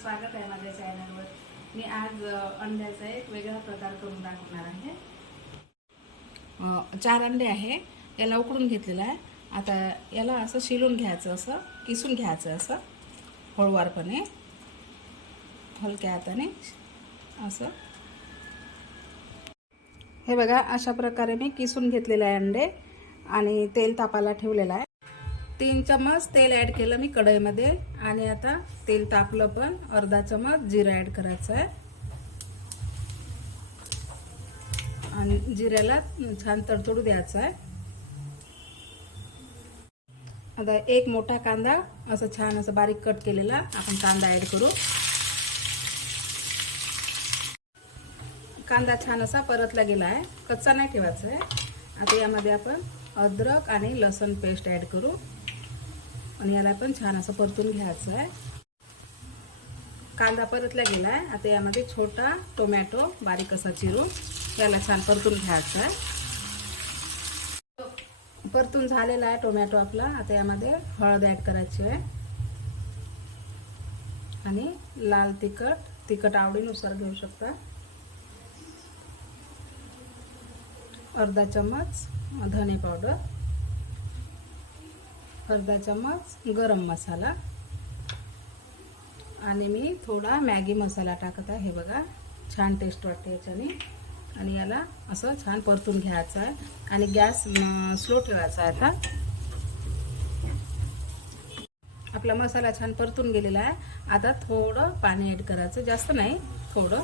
स्वागत आहे माझ्या चॅनलवर मी आज अंड्याचा एक वेगळा प्रकार करून दाखवणार आहे. चार अंडे आहे. याला उकडून घेतलेलं आहे. आता याला असं शिलून घ्यायचं असं किसून घ्यायचं असं हळूवारपणे हलक्या हाताने असं. हे बघा अशा प्रकारे मी किसून घेतलेले आहे अंडे आणि तेल तापायला ठेवलेलं आहे. तीन चमच तेल ॲड केलं मी कढईमध्ये. आणि आता तेल तापलं पण अर्धा चमच जिरा ॲड करायचं आहे. आणि जिऱ्याला छान तडतडू द्यायचं आहे. आता एक मोठा कांदा असं छान असं बारीक कट केलेला आपण कांदा ॲड करू. कांदा छान असा परतला गेला आहे. कच्चा नाही ठेवायचा आहे. आता यामध्ये आपण अद्रक आणि लसूण पेस्ट ॲड करू. आणि याला पण छान असं परतून घ्यायचं आहे. कांदा परतला गेला आहे आता यामध्ये छोटा टोमॅटो बारीक असा चिरून याला छान परतून घ्यायचा आहे. परतून झालेला आहे टोमॅटो आपला. आता यामध्ये हळद ॲड करायची आहे. आणि लाल तिखट तिखट आवडीनुसार घेऊ शकता. अर्धा चम्मच धने पावडर. अर्धा चम्मच गरम मसाला. आणि मी थोडा मॅगी मसाला टाकत आहे. हे बघा छान टेस्ट वाटते याच्याने. आणि याला असं छान परतून घ्यायचं आहे. आणि गॅस स्लो ठेवायचा आहे आता. आपला मसाला छान परतून गेलेला आहे. आता थोडं पाणी ॲड करायचं. जास्त नाही थोडं.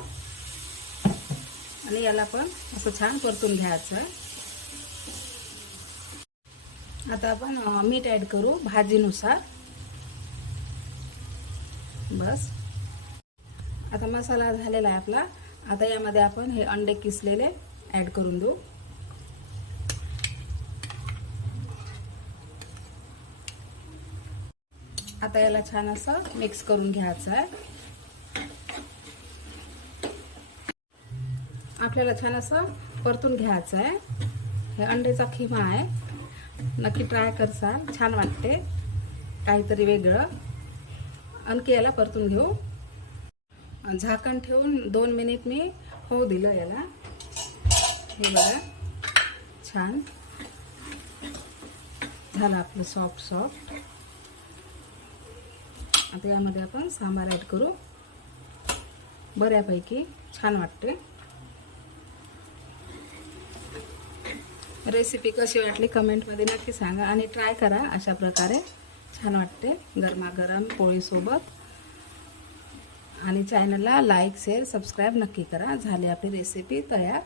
आणि याला पण असं छान परतून घ्यायचं आहे. आता आपण मीठ ॲड करू भाजीनुसार. बस. आता मसाला झालेला आहे आपला. आता यामध्ये आपण हे अंडे किसलेले ॲड करून देऊ. आता याला छान असं मिक्स करून घ्यायचं आहे. आपल्याला छान असं परतून घ्यायचं आहे. हे अंड्याचा खिमा आहे. नक्की ट्राय करसाल छान वाटते. काहीतरी वेगळं. आणखी याला परतून घेऊ. झाकण ठेवून दोन मिनिट मी होऊ दिलं याला. हे बघा. छान. झालं आपलं सॉफ्ट सॉफ्ट आता यामध्ये आपण सांबार ॲड करू. बऱ्यापैकी छान वाटते. रेसिपी कशी वाटली कमेंटमध्ये नक्की सांगा आणि ट्राय करा. अशा प्रकारे छान वाटते गरमागरम पोळीसोबत. आणि चॅनलला लाईक शेअर सबस्क्राईब नक्की करा. झाली आपली रेसिपी तयार.